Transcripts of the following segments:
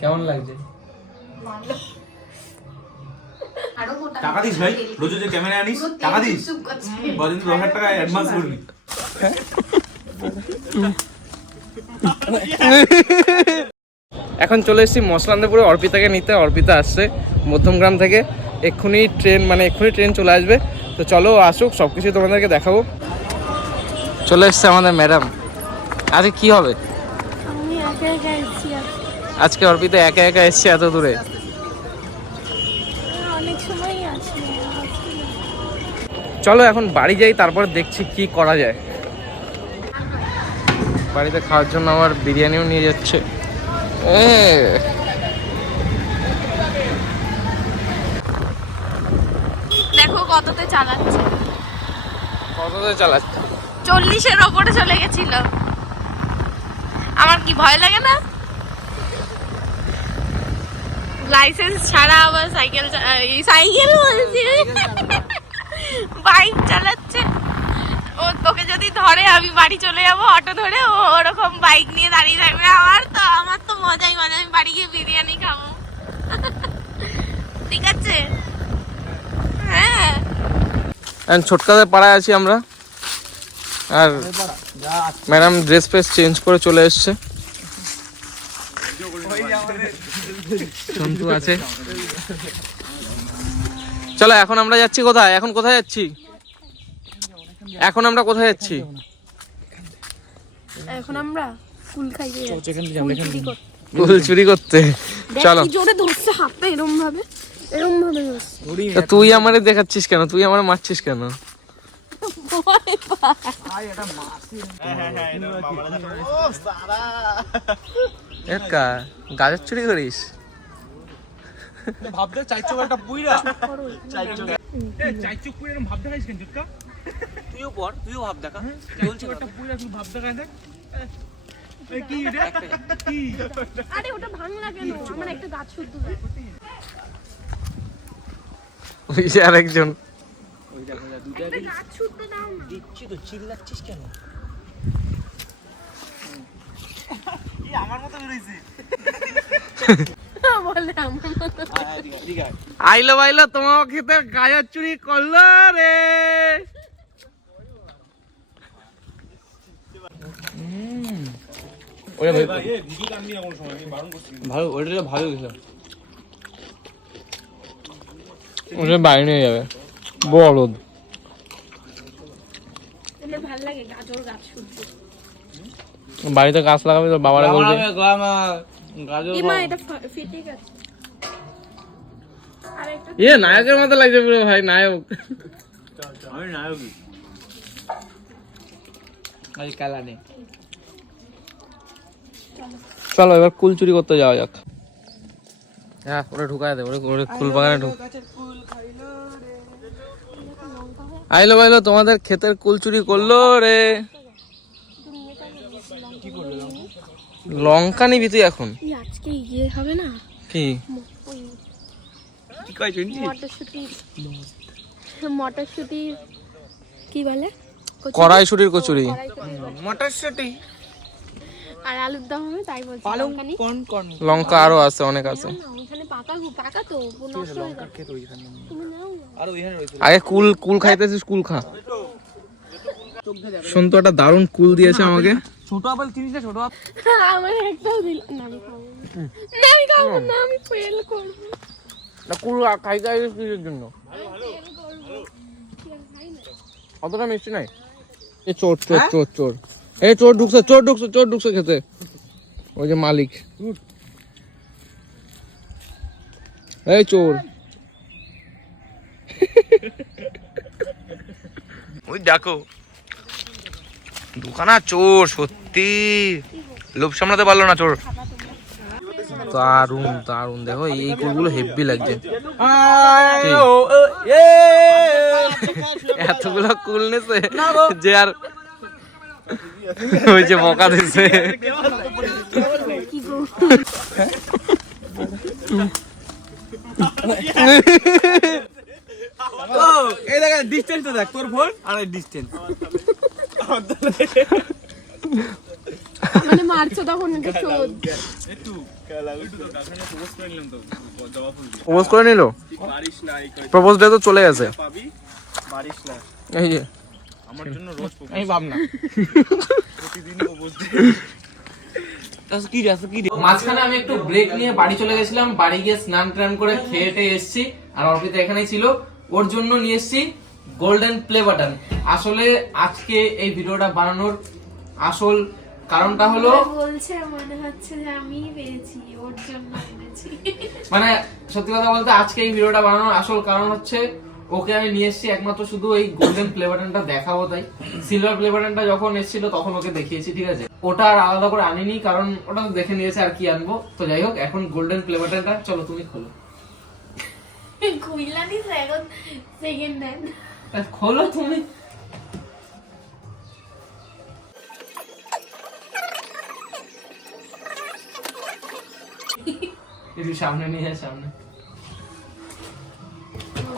কেমন লাগছে? টাকা দিস ভাই, রোজ যে ক্যামেরা আনিস টাকা দিস, বদিন 10,000 টাকা অ্যাডভান্স করবি। এখন চলে এসেছি মসলান্দাপুরে অর্পিতাকে নিতে। অর্পিতা আসছে মধ্যমগ্রাম থেকে, এক্ষুনি ট্রেন চলে আসবে। তো চলো আসুক, সব কিছু তোমাদেরকে দেখাবো। চলে এসছে আমাদের ম্যাডাম। আজকে কি হবে? আজকে অর্পিতা একা একা এসছে এত দূরে। চলো এখন বাড়ি যাই, তারপর দেখছি কি করা যায়। বাড়িতে খাওয়ার জন্য আমার বিরিয়ানিও নিয়ে যাচ্ছে। দেখো কততে চালাচ্ছে, 40-এর ওপরে চলে গেছিল। আমার কি ভয় লাগে না? লাইসেন্স ছাড়া আবার সাইকেল বলছি, বাইক চালাচ্ছে। ও তোকে যদি ধরে আমি বাড়ি চলে যাবো অটো ধরে, ও ওরকম বাইক নিয়ে দাঁড়িয়ে থাকবে। আমার তো মজাই মজা, আমি বাড়ি গিয়ে বিরিয়ানি খাবো। ঠিক আছে, হ্যাঁ। ছোটকাদের পাড়ায় আছি আমরা, আর ম্যাডাম ড্রেস ফ্রেস চেঞ্জ করে চলে এসছে। সন্তু আছে। চলো এখন আমরা যাচ্ছি কোথায়? এখন কোথায় যাচ্ছি? এখন আমরা কোথায় যাচ্ছি? এখন আমরা কুল খাইতে যাচ্ছি, কুল চুরি করতে। চলো। জোরে ধরছে হাতটা, এরকম ভাবে ধরছে। তুই আমারে দেখাচ্ছিস কেন? তুই আমারে মারছিস কেন? একা গাজর চুরি করিস? ভাবতে চাইচোক একটা পুইরা, চাইচোক পুইরা এরকম ভাব দেখাইস কেন? জুটকা তুইও পড়, তুইও ভাব দেখা। বলছি একটা পুইরা তুই ভাব দেখা দেখ। এই কি রে? কি? আরে ওটা ভাঙলা কেন? আমার একটা গাছ শুদ্ধ যায়। ওই যে আরেকজন। ওই দেখো যা দুটো গাছ শুদ্ধ দাও না। দিচ্ছি তো, চিল্লাচ্ছিস কেন? এই আমার মতো বেরিয়েছে। বলে আমার মতো। আইলো তোমার খেতে গাজর চুরি করলো রে। ওরে ভাই এই ভিডিও টানবি না কোন সময়, আমি বারণ করছি। ভালো, ওটা ভালো গেছে। ওটা বাইরে নিয়ে যাবে বলদ। আমার ভালো লাগে গাজর গাছ শুদ্ধ। বাড়িতে গাছ লাগাবি তো বাবারা বলবে ইমা এটা ফিটে গেছে। আরেকটা নায়কের মতো লাগছে পুরো ভাই, নায়ক। আমি নায়কই। আজ কালা নেই। চলো এবার কুল চুরি করতে যাওয়া যাক। হ্যাঁ ওরে ঢুকায় দে, ওরে কুল বাগানে ঢুক। আইলো তোমাদের ক্ষেতের কুল চুরি করলো রে। লঙ্কা নিবি তুই এখন? আজকে ইয়ে হবে না কি? মটরশুটি কি বলে? কড়াইশুটির কচুরি। মটরশুটি আর আলুর দম হবে, তাই বলছি। লঙ্কা আরো আছে, অনেক আছে। ওখানে পাকা তো নষ্ট হয়ে যাবে। তুমি নাও না। আগে কুল খাইতেছিস, কুল খা। সন্তু একটা দারুণ কুল দিয়েছে আমাকে। ছোট আপেল চিনিস না? ছোট আপেল আমার একটাও দিল না, আমি খাবো না। আমি খাবো না, আমি ফেল করব না। কুল খাইতে আইছিস কিসের জন্য? অতটা মিষ্টি নাই। এ চোর এই চোর ঢুকছে খেতে। ওই যে মালিক, এই চোর। ওই দেখো দোকানা চোর, সত্যি লোভ সামলাতে পারলো না চোর। দারুন দেখো, এই কুলগুলো হেভি লাগছে। এতগুলো কুল নেছে যে আর ওই যে বকা দিছে। এই দেখ ডিসটেন্সটা দেখ, তোর ফোন আর এই ডিসটেন্স। মানে মারছো তখন এটা চোদ। একটু প্রপোজ করে নিল, প্রপোজ ডে তো চলে গেছে। এই যে আমার জন্য রোজ আমি ভাবনা প্রতিদিন প্রপোজ কি রে মাঝখানে আমি একটু ব্রেক নিয়ে বাড়ি চলে গেছিলাম, বাড়ি গিয়ে স্নান টান করে খেয়ে টেয়ে এসেছি, আর অর্পিতা এখানেই ছিল। ওর জন্য নিয়ে এসেছি গোল্ডেন প্লে বাটন। আসলে আজকে এই ভিডিওটা বানানোর আসল কারণটা হলো, বলছে মনে হচ্ছে যে আমি পেয়েছি, ওর জন্য এনেছি। মানে সত্যি কথা বলতে আজকে এই ভিডিওটা বানানোর আসল কারণ হচ্ছে ওকে আমি নিয়ে এসেছি একমাত্র শুধু এই গোল্ডেন প্লে বাটনটা দেখাবো তাই। সিলভার প্লে বাটনটা যখন এসেছিল তখন ওকে দেখিয়েছি, ঠিক আছে, ওটা আর আলাদা করে আনিনি কারণ ওটা তো দেখে নিয়েছে, আর কি আনবো। তো যাই হোক, এখন গোল্ডেন প্লে বাটনটা চলো তুমি খোলো। খুইলানি এখন সেকেন্ড হ্যান্ড খোলো তুমি। একটু সামনে নিয়ে যায়, সামনে।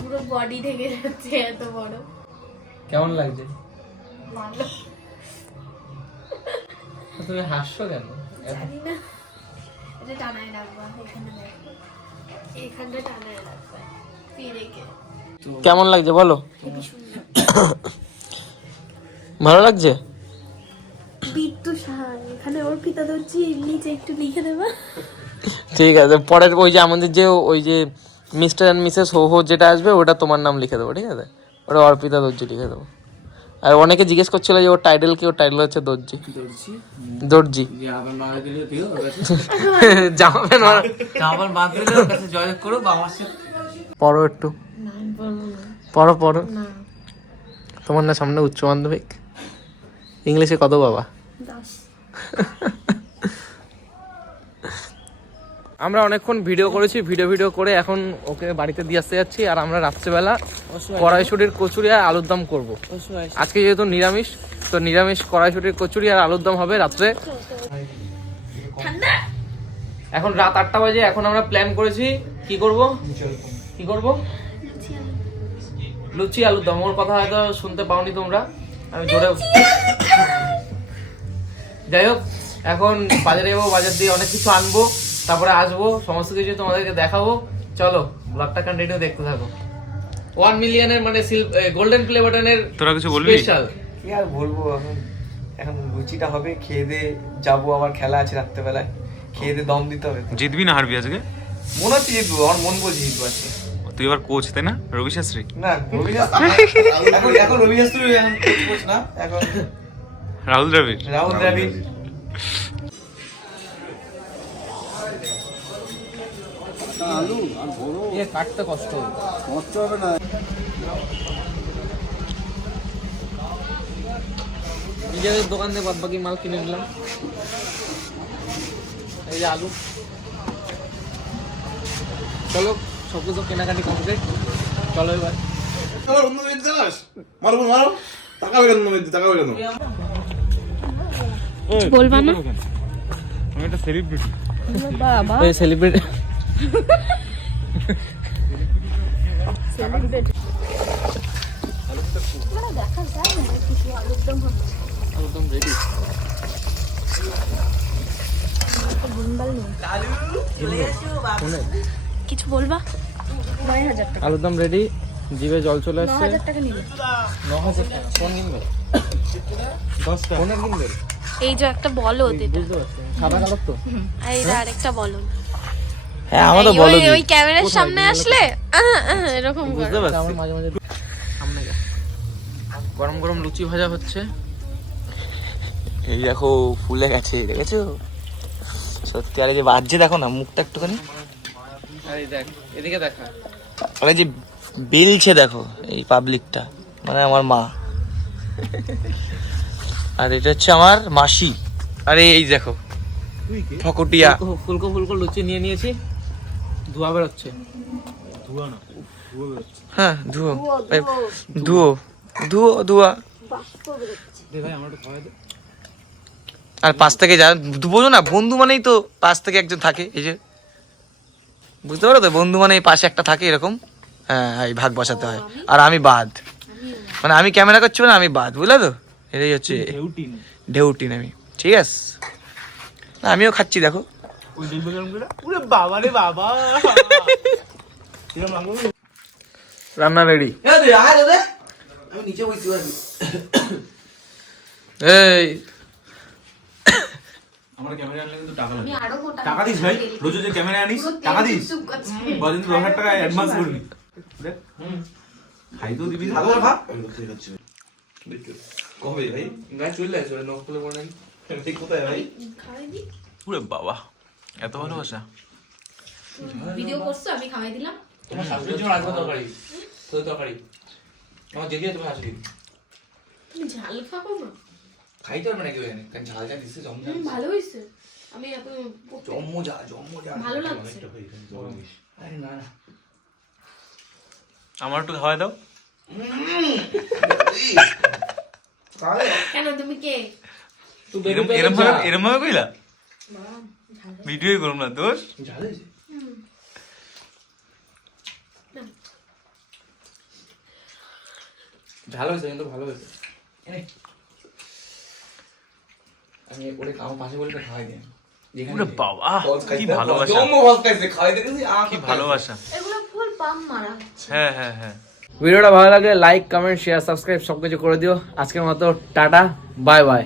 পুরো বডি থেকে যাচ্ছে, এত বড়। কেমন লাগছে? ভালো। তুমি হাসছো কেন? জানি না, এটা টানায় রাখবা, এখানে দেখো, এখানটা টানায় রাখবা ফিরেকে। কেমন লাগছে বলো? খুবই সুন্দর। ভালো লাগছে? বিট্টু সাহা, এখানে অর্পিতা দর্জি, নিচে একটু লিখে দেবা। ঠিক আছে, পরের ওই যে আমাদের যে ওই যে মিস্টার এন্ড মিসেস হো হো যেটা আসবে ওটা তোমার নাম লিখে দেবো, ঠিক আছে? ওটা অর্পিতা দর্জি লিখে দেবো। আর অনেকে জিজ্ঞেস করছিল যে ওর টাইটেল কি, ওর টাইটেল হচ্ছে দর্জি। দর্জি জামা প্যান্ট যোগাযোগ করো বাবার সাথে। পড়ো একটু, পড়ো পড়ো। তোমার না সামনে উচ্চ মাধ্যমিক, ইংলিশে কত বাবা? আমরা অনেকক্ষণ ভিডিও করেছি, ভিডিও করে এখন ওকে বাড়িতে দিয়ে আসতে যাচ্ছি। আর আমরা রাত্রেবেলা কড়াইশুটির কচুরি আর আলুর দম করবো। আজকে যেহেতু নিরামিষ, তো নিরামিষ কড়াইশুটির কচুরি আর আলুর দম হবে রাত্রে। এখন রাত 8টা বাজে। এখন আমরা প্ল্যান করেছি কি করব, লুচি আলুর দম। ওর কথা হয়তো শুনতে পাওনি তোমরা, আমি জোরে। যাই হোক, এখন বাজারে যাবো, বাজার দিয়ে অনেক কিছু আনবো, তারপরে আসবো, সমস্ত কিছু তোমাদেরকে দেখাবো। চলো ব্লগটা কন্টিনিউ দেখতে থাকো। 1 মিলিয়নের মানে গোল্ডেন প্লে বাটনের তোরা কিছু বলবি? স্পেশাল কি আর বলবো, এখন লুচিটা হবে, খেয়ে দিয়ে যাবো, আবার খেলা আছে রাত্রেবেলায়, খেয়ে দিয়ে দম দিতে হবে। জিতবি না হারবি আজকে? মনে হচ্ছে জিতবো, আমার মন বলছে জিতবো আজকে। তুই এবার কোচ, তাই না? রবি শাস্ত্রী না, রবি শাস্ত্রী এখন রবি শাস্ত্রী এখন কোচ না, এখন রাহুল দ্রাবিড়। রাহুল দ্রাবিড়। কাটতে কষ্ট হবে না। নিজেদের দোকান থেকে বাদ বাকি মাল কিনে নিলাম। এই যে আলু। চলো সবকিছু কেনাকাটি কমপ্লিট, চলো এবার। বলবা না? আমি একটা সেলিব্রিটি। সেলিব্রিটি একদম রেডি। কিছু বলবা? আলুর দম রেডি, জিভে জল চলে আসছে। 9,000 টাকা নিলে 9,000 টাকা কোন কিনবে? 10টা কোনের কিনবে? এই যে একটা বলো দিতে, বুঝতে পারছি, সাদা কালার তো। এই আরেকটা বলো। হ্যাঁ, আমারও বলো। ওই ক্যামেরার সামনে আসলে এরকম বুঝতে পারছি। আমার মাঝে মাঝে সামনে যা। গরম গরম লুচি ভাজা হচ্ছে। এই দেখো ফুলে গেছে, দেখেছো? সত্যি, আরে যে বাজছে দেখো না, মুখটা একটুখানি। এই দেখ, এদিকে দেখা। আরে যে বেলছে দেখো এই পাবলিকটা, মানে আমার মা। আর এটা হচ্ছে আমার মাসি। আরে এই দেখো ফকটিয়া। ফুলকো ফুলকো লুচি নিয়ে নিয়েছি, ধোয়া বেরোচ্ছে। হ্যাঁ, ধুয়ো ধুয়ো ধুয়ো ধোয়া। আর পাশ থেকে যা বোঝো না, বন্ধু মানেই তো পাশ থেকে একজন থাকে, এই যে বুঝতে পারো তো, বন্ধু মানে পাশে একটা থাকে এরকম। হ্যাঁ, এই ভাগ বসাতে হয়, আর আমি বাদ, মানে আমি ক্যামেরা করছি না, আমি বাদ, বুঝলে তো? এটাই হচ্ছে ঢেউটিন আমি, ঠিক আছে? না, আমিও খাচ্ছি দেখো। পুরো বাবা রে বাবা কিরম লাগলো রান্না রেডি। আমি নিচে বসে আছি। এই আমার ক্যামেরা আনলে কিন্তু টাকা আমি লাগে। আরো মোটা টাকা দিস ভাই, রোজ যে ক্যামেরা আনিস টাকা দিস, বলেন 1000 টাকা অ্যাডভান্স করবি। দেখ খাই তো দিবি না। কবে ভাই গায়ে চলে আসবে নক করলে পড়ে নাকি ঠিক কোথায় ভাই? খাওয়াই দি। পুরো বাবা এত ভালোবাসা। ভিডিও করছো আমি খাওয়াই দিলাম। তোমার শাশুড়ির জন্য রাখবো তরকারি, তোর তরকারি আমার যেদি তোমার শাশুড়ি তুমি ঝাল খাবো না? খাইতে পারবে না কেউ জানে, কারণ ঝাল ঝাল দিচ্ছে জমঝাল ভালো হয়েছে। আমি এত জম্মজা ভালো লাগছে। আরে না না আমার একটু খাওয়াই দাও। কেন তুমি কে? তুই এরম ভাবে কইলা ভিডিও করব না দোষ। ঝাল হয়েছে ঝাল হয়েছে কিন্তু ভালো হয়েছে। আমি ওরে আমার পাশে বলে খাওয়াই দিই পুরো বাবা কি ভালোবাসা, কি ভালোবাসা। এগুলো ফুল পাম মারা হচ্ছে। হ্যাঁ হ্যাঁ হ্যাঁ। ভিডিওটা ভালো লাগলে লাইক কমেন্ট শেয়ার সাবস্ক্রাইব সবকিছু করে দিও। আজকের মতো টাটা, বাই বাই।